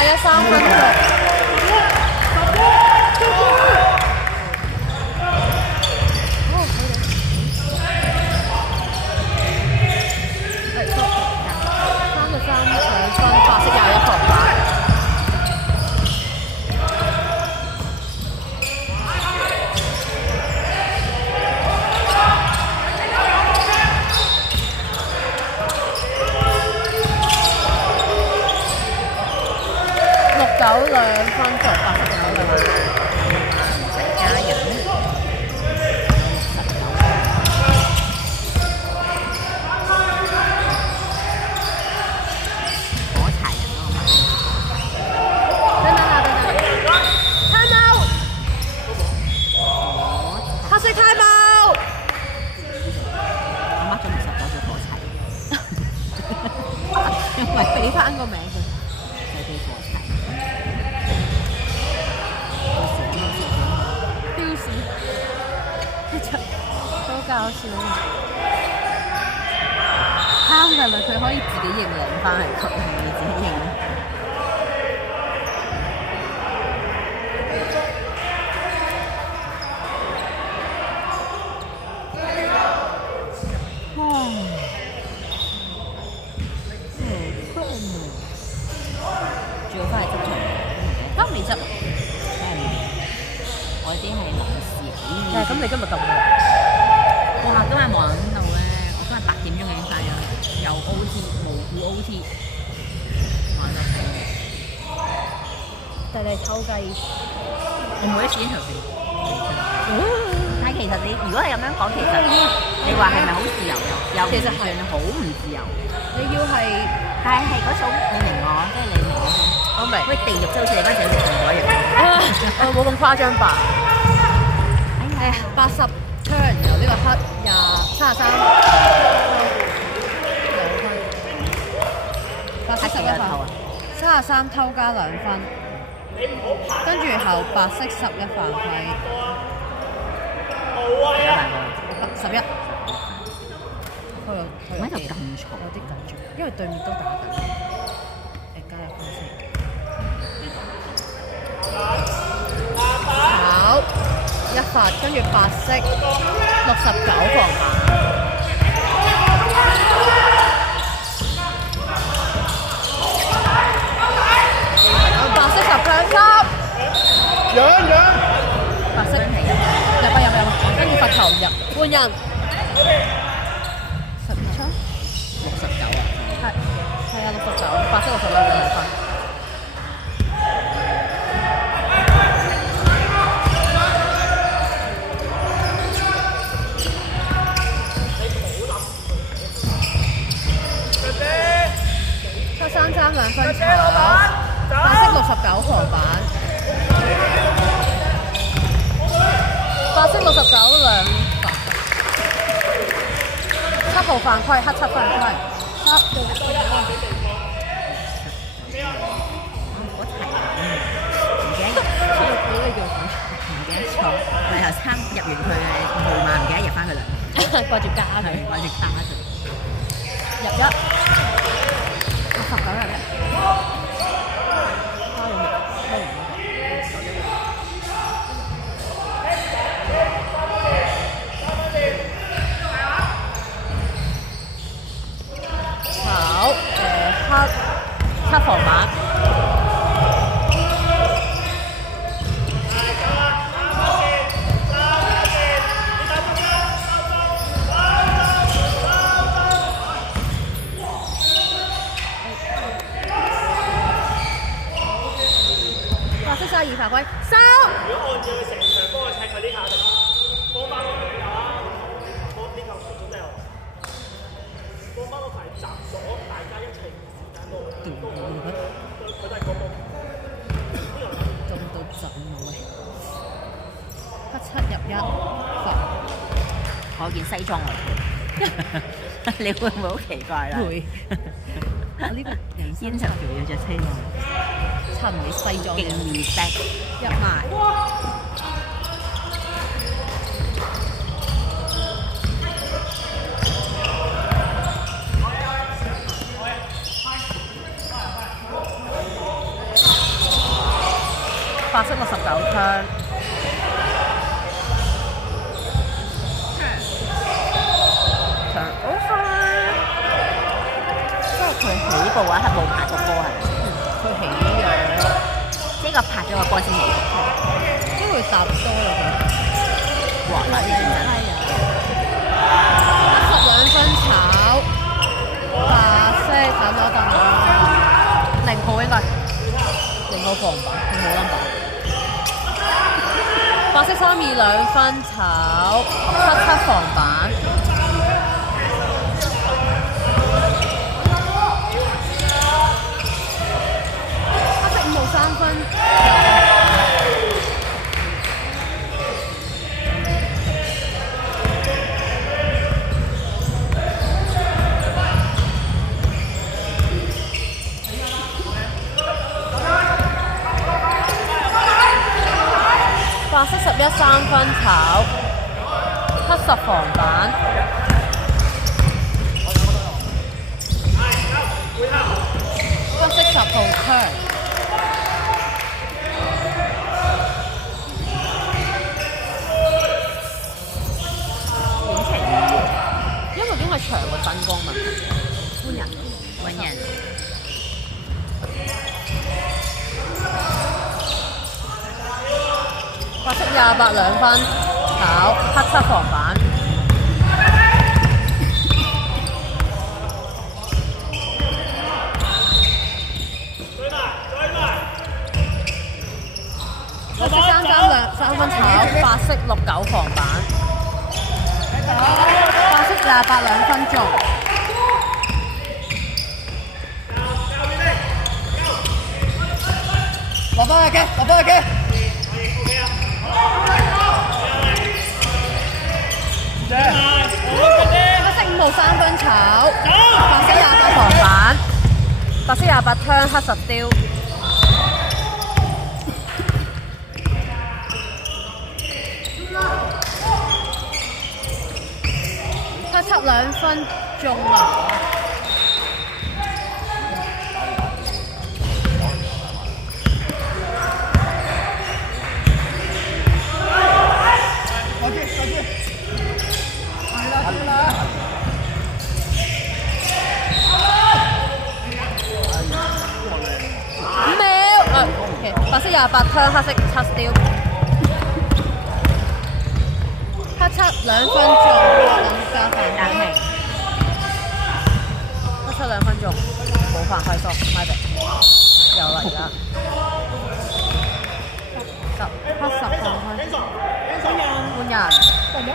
21-3分鐘。誇張吧！80 turn 由呢個黑732分，83偷加2分，跟住後白色11犯規，11。佢有啲緊張，因為對面都打緊。加入分先。炒一發，跟住白色69防板，白色10強3，白色入，跟住罰球入，換人12槍69啊，係啊69，白色69換分。3-3 2分炒，白色69防板，白色69 2罰，7號犯規，黑7犯規，我由3入完佢嘅號碼，唔記得入翻佢兩，掛住加佢，掛住加佢，入1。19入1，好黑防板，2犯規，收。如果按照佢成場幫佢砌佢呢下就幫翻個隊友啊，幫呢球傳中之後，幫翻個排閘咗，大家一齊時間都佢都係個波。中到陣喎，黑7入1罰。我件西裝外套，你會唔會好奇怪啦？會。我呢個人煙場條要着西裝。襯你西裝嘅入埋，白色69槍。Turn over。即係佢起步啊，係冇拍過波係咪？佢起咗，呢個拍咗個波先起步。因為搭多啦佢。哇！嗱呢啲真係12分炒，白色等咗陣啦，0號應該0號防板，佢冇 number。白色3-2分炒，黑7防板。黑色5號3分。白色11 3分炒，黑10防板。黑色10號槍。點情意因為長嘅燈光問題，歡人揾人。白色28 2分炒，黑7防板。白色3分炒，白色69防板。白色28 2分中。落翻去嘅，落翻去嘅。黑色5號3分炒，白色28防板，白色28槍，黑10雕。黑7 2分中啊！白色28槍，黑色7雕，黑7 2分鐘，等加飯冷氣，黑7 2分鐘，冇飯快速，咪地有啦而家黑10放開，換人，16我知。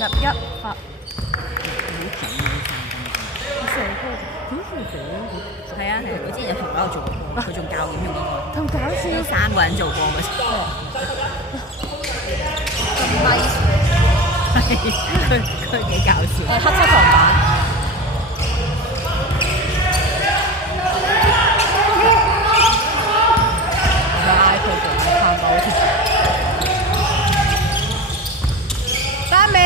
入1發，係啊係啊，我之前有同嗰度做過，佢仲教點用嗰個，咁搞笑， 3個人做過嘅，咁咪佢幾搞笑。黑7防板，我嗌佢做撐到好似。3秒，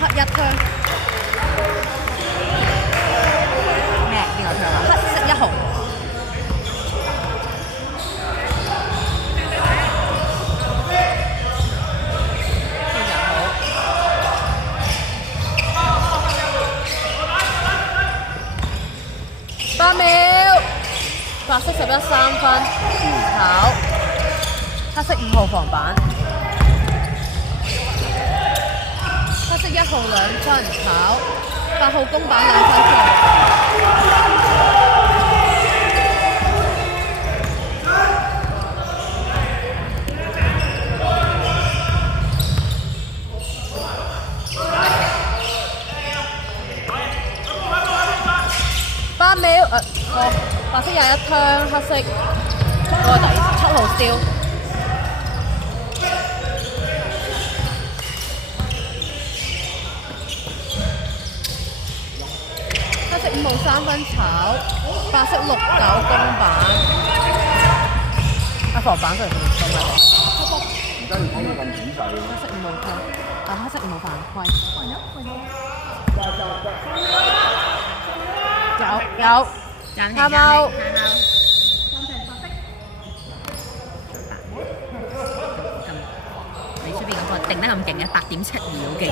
黑1槍，咩？邊個槍啊？黑色1號，天人好，8秒，白色11 3分炒。黑色5號防板，黑色1號2分炒，8號公板2分出。8秒，白色21槍，黑色嗰個底7號燒。5號3分炒，白色6-9公板，防板出嚟先，放埋而家要講到咁仔細嘅。黑色5號區，黑色5號犯規。有，暫停啱啱你出邊嗰個定得咁勁嘅8.72好勁，一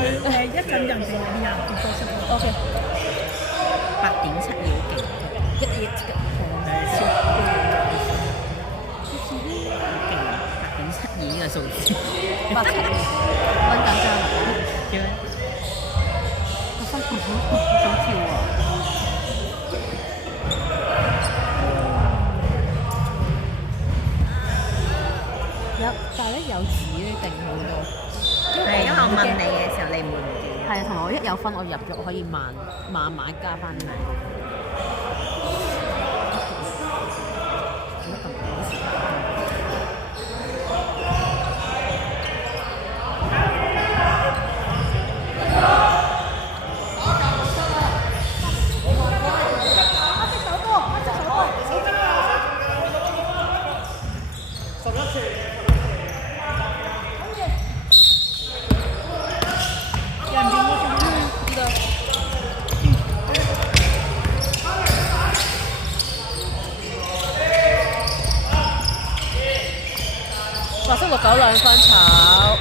陣人哋廿個色。 OK， 8.72好勁，一熱嘅，超勁，8.72呢個數字， 87溫緊張啦，點樣？個心好跳啊！但係咧有紙咧定好多，係因為我問你嘅時候，你唔會唔記得。係啊，同埋我一有分我入咗，我可以慢慢加翻嚟。白色6-9兩分炒。